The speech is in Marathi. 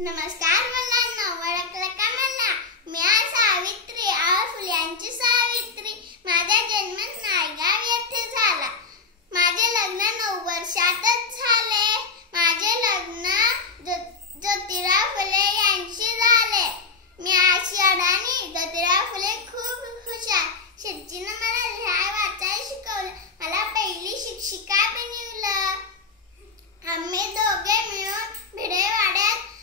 नमस्कार मुलांनो, ओळखलं का मला? मी आहे सावित्री, फुल्यांची सावित्री. माझा जन्म नायगाव येथे झाला. माझे लग्न 9 वर्षातच झाले. माझे लग्न ज्योतिराव फुले यांची झाले. मी अशी अडाणी, ज्योतिराव फुले खूप हुशार. शिक्षिकेनं मला लिहायला वाचायला शिकवलं. मला पहिली शिक्षिका बनवलं. आम्ही दोघे मिळून भिडेवाड्यात